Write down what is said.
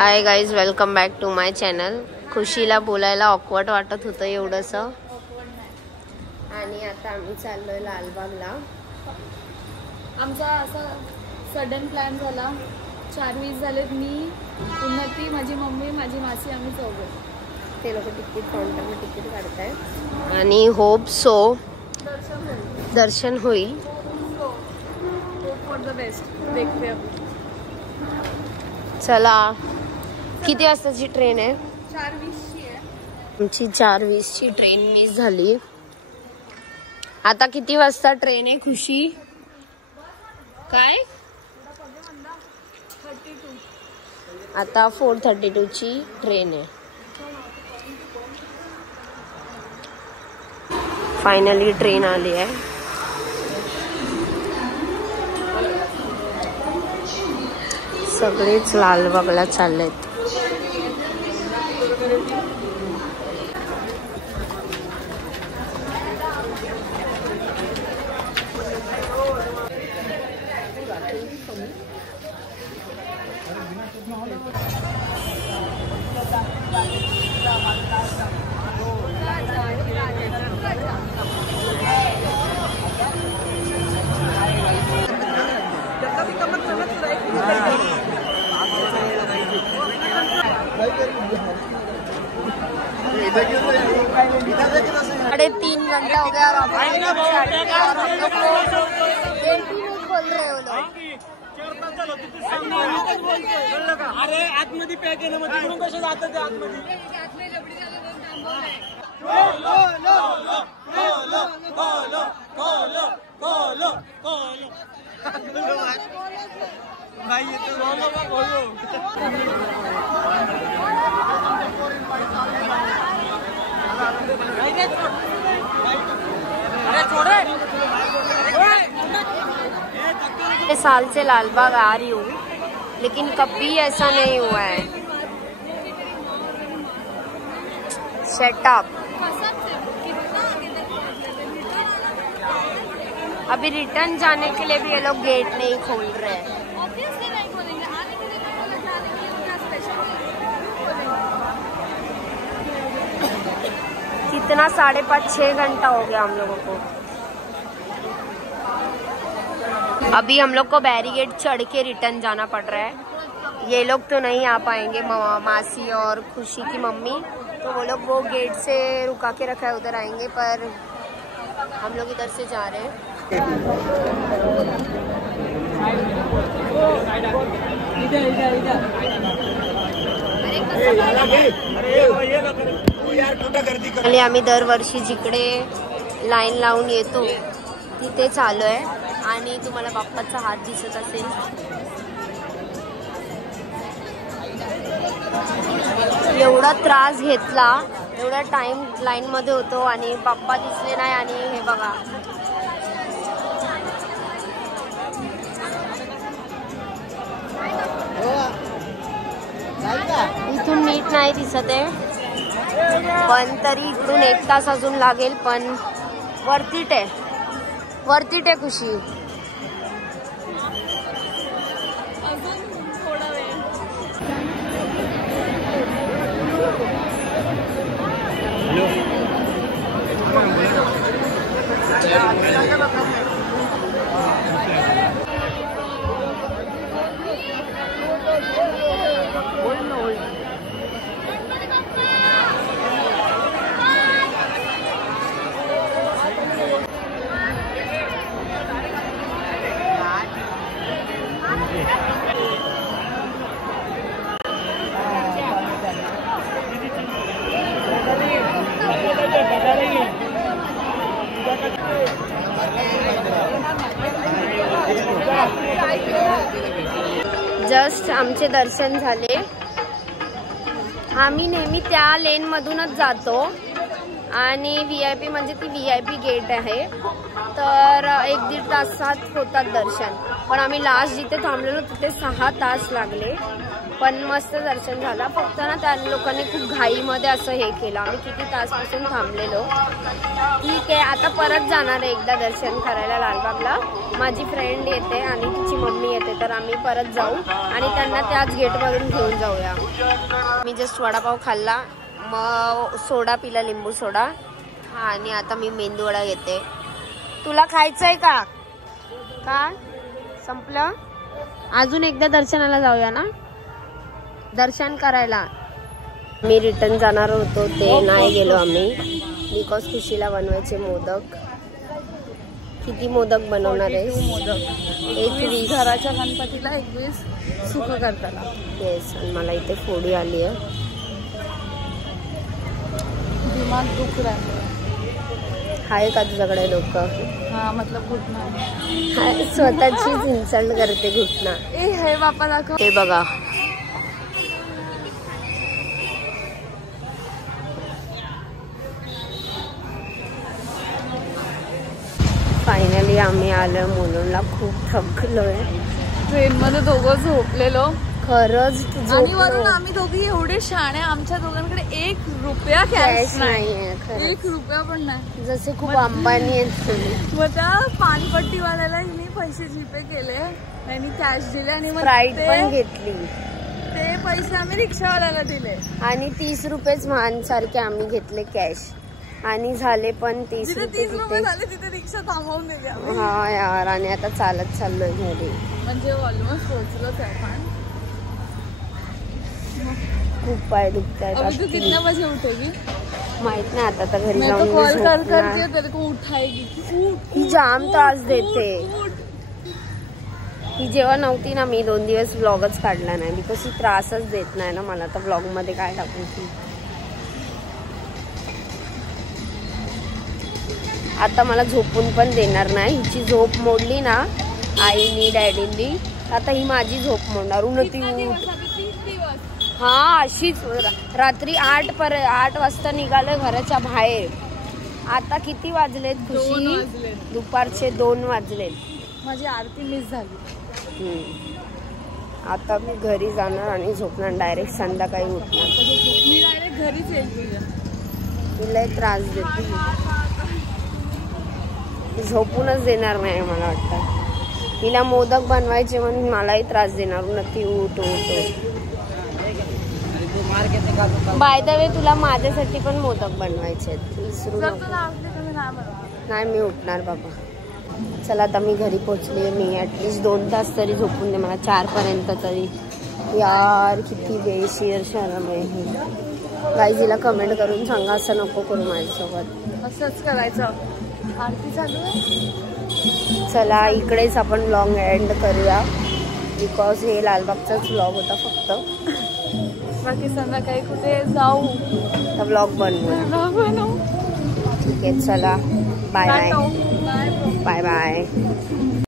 Hi guys, welcome back to my channel. खुशीला बोलायला awkward वाटत होतं एवढंसं, आणि आता आम्ही चाललोय लालबागला. आमचा असा सडन प्लॅन झाला. 4:20 झालेत. मी, उन्नती, माझी मम्मी, माझी मासी, आम्ही चौघं. ते लोक तिकीट काउंटरला तिकीट काढतायत आणि होप सो दर्शन होईल. Hope for the best. देखते आपण. चला, किती वाजताची ट्रेन आहे? 4:20ची आहे. आमची 4:20ची ट्रेन मिस झाली. आता किती वाजता ट्रेन आहे खुशी? काय? आता 4:32ची ट्रेन आहे. फायनली ट्रेन आली आहे. सगळेच लालबागला चाललेत. साढ़े 3 घंटा हो गया और हम लोग बोल रहे हो लोग. अरे आतमध्ये पॅक आहे ना, मग तिकडून कसं जातं ते आतमध्ये? साल से लालबाग आ रही हूँ, लेकिन कभी ऐसा नहीं हुआ है. Shut up. अभी रिटर्न जाने के लिए भी ये लोग गेट नहीं खोल रहे हैं. कितना 5.5-6 घंटा हो गया हम लोगों को. अभी हम लोग को बैरिकेड चढ़ के रिटर्न जाना पड़ रहा है. ये लोग तो नहीं आ पाएंगे, मासी और खुशी की मम्मी, तो वो लोग वो गेट से रुका के रखा है, उधर आएंगे. पर हम लोग इधर से जा रहे हैं. आम्ही दरवर्षी जिकडे लाईन लावून येतो तिथे चालू आहे. आणि तुम्हाला बाप्पाचा हात दिसत असेल. एवढा त्रास घेतला, एवढा टाइम लाईन मध्ये होतो आणि बाप्पा दिसले नाही. आणि हे बघा, इथून नीट नाही दिसत आहे, पण तरी इकडून 1 तास अजून लागेल. पण वर्थिट आहे, वर्थिट आहे खुशी. जस्ट आमचे दर्शन झाले. आम्ही नेहमी त्या लेन मधूनच जातो आणि VIP म्हणजे ती VIP गेट आहे, तर 1-1.5 तासात होतात दर्शन. पण आम्ही लास्ट जिथे थांबलेलो तिथे 6 तास लागले. पण मस्त दर्शन झालं. फक्त ना त्या लोकांनी खूप घाईमध्ये असं हे केलं. आम्ही किती तासपासून थांबलेलो. ठीक आहे, आता परत जाणार आहे एकदा दर्शन करायला लालबागला. माझी फ्रेंड येते आणि तिची मम्मी येते, तर आम्ही परत जाऊ आणि त्यांना त्याच गेटमधून घेऊन जाऊया. मी जस्ट वडापाव खाल्ला, मग सोडा पिला, लिंबू सोडा. आणि आता मी मेंदूवडा घेते. तुला खायचंय का? का संपलं? अजून एकदा दर्शनाला जाऊया ना, दर्शन करायला. मी रिटर्न जाणार होतो, ते नाही गेलो आम्ही बिकॉज खुशीला बनवायचे मोदक. किती मोदक बनवणार आहे? मोदक एक 20 घराच्या गणपतीला 21 सुख करताना. येस. आणि मला इथे फोडी आली आहे. दिमाग दुख रहा आहे का तुझ्याकडे डोकं? हा मतलब घुटना. स्वतःचीच इन्सल्ट करते घुटना. ए हे बापा दाखव. ते बघा, फायनली आम्ही आलो मुलुंडला. खूप थकलोय. ट्रेन मध्ये दोघं झोपलेलो खरंच. आणि वरून आम्ही दोघी एवढे शाणे, आमच्या दोघांकडे 1 रुपया कॅश नाहीये. 1 रुपया पण नाही. जसे खूप अंबानी आहेत. मग त्या पानपट्टीवाल्याला हिने पैसे जीपे केले आणि कॅश दिले आणि मग फ्लाईट पण घेतली. ते पैसे आम्ही रिक्षावाल्याला दिले आणि 30 रुपयेच मान सारखे आम्ही घेतले कॅश. आणि झाले पण 30 रुपये तिथे. झाले तिथे रिक्षा थांबवून दिली आम्ही. हा यार. आणि आता चालत चाललोय घरी. म्हणजे ऑलमोस्ट पोहोचलोच आहे. पण खूप पाय दुखतायत. अभी तू कितने बजे उठेगी? माहित नाही, आता तर घरी मैं तो जाऊन कॉल कर झोपणार. करके तेरे को उठाएगी. ही जाम त्रास देते. ही जेव्हा नव्हती ना, मी 2 दिवस व्लॉगच काढला नाही बिकॉज ही त्रासच देत नाही ना मला. तर व्लॉग मध्ये काय टाकू ती. आता मला झोपून पण देणार नाही. हिची झोप मोडली ना आईनी डॅडींनी, आता ही माझी झोप मोडणार. उन्नती उठ. हा अशीच. रात्री 8 वाजता निघालोय घराच्या बाहेर. आता किती वाजलेत खुशी? दुपारचे 2 वाजलेत. माझी आरती मिस झाली. आता मी घरी जाणार आणि झोपणार. डायरेक्ट संध्याकाळी उठणार. मी डायरेक्ट घरीच येईल. तिला त्रास देते. झोपूनच देणार नाही मला वाटतं. तिला मोदक बनवायचे म्हणून मलाही त्रास देणार. नक्की उठ उठ उठ. बाय द वे तुला माझ्यासाठी पण मोदक बनवायचे आहेत, विसरू नको. नाही मी उठणार बाबा. चला आता मी घरी पोचले. मी ॲटलिस्ट 2 तास तरी झोपून दे मला, 4 पर्यंत तरी. यार किती बेशीर शरम आहे ही. गाईजीला कमेंट करून सांगा असं नको करू माझ्यासोबत. असंच करायचं. आरती चालू आहे. चला इकडेच आपण व्लॉग एंड करूया बिकॉज हे लालबागचाच व्लॉग होता फक्त. बाकी संध्याकाळी कुठे जाऊ तर व्लॉग बनवू. ठीक आहे चला. Bye bye. Bye bye.